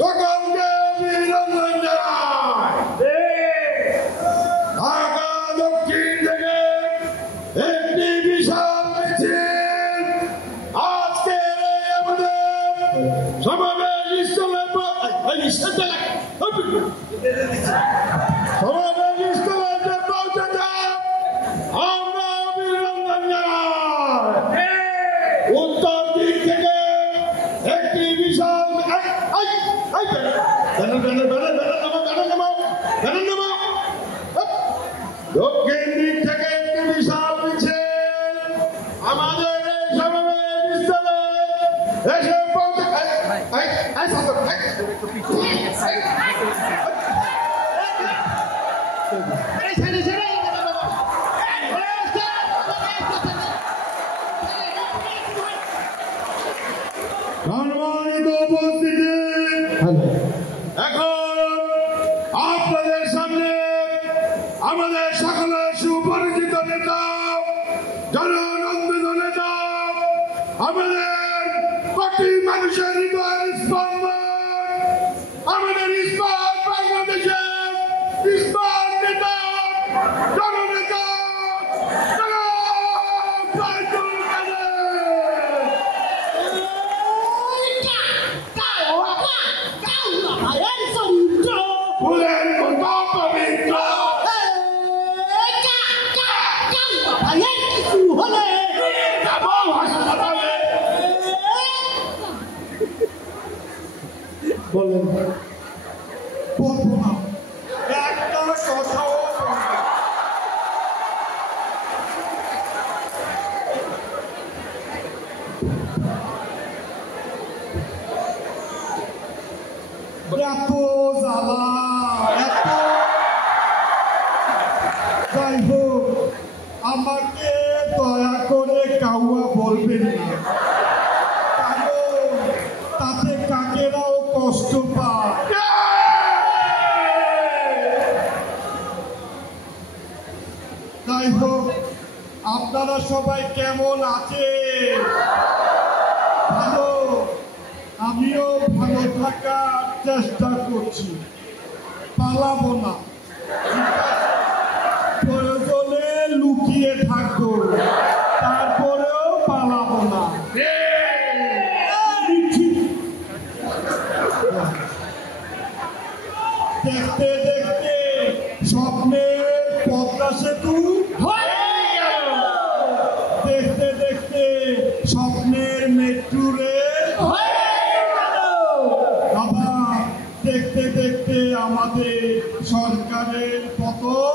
সকলকে অভিনন্দন জানাই। ঢাকা দক্ষিণ থেকে একটি বিশাল মিছিল আজকে আমাদের সমাবেশ স্থলে পৌঁছেছে। আমরা অভিনন্দন জানাই। উত্তর দিক থেকে একটি বিশাল দক্ষিণ দিক থেকে একটি বিশাল মিছিল আমাদের এই সমাবেশ স্থলে এসে সম্মানিত উপস্থিতি, এখন আপনাদের সামনে আমাদের সকলের সুপরিচিত নেতা, জননন্দিত নেতা, আমাদের কোটি মানুষের হৃদয়ের স্পন্দন, আমাদের ইস্পাত বাংলাদেশের ইস্পাত নেতা, জননেতা বলেন বলবো না একটা কথাও এত জ্বালা এত যাই হোক আমাকে দয়া করে কাউয়া বলবেন না, কারণ তাতে কাকেরাও কষ্ট পায়। যাই হোক আপনারা সবাই কেমন আছেন? ভালো, আমিও ভালো থাকার চেষ্টা করছি, পালাবো না, প্রয়োজনে লুকিয়ে থাকবো, তারপরেও পালাবো না। দেখতে দেখতে স্বপ্নের পদ্মা সেতু হয়ে গেল, দেখতে দেখতে স্বপ্নের মেট্রো রেল হয়ে গেল, আবার দেখতে দেখতে আমাদের সরকারের পতন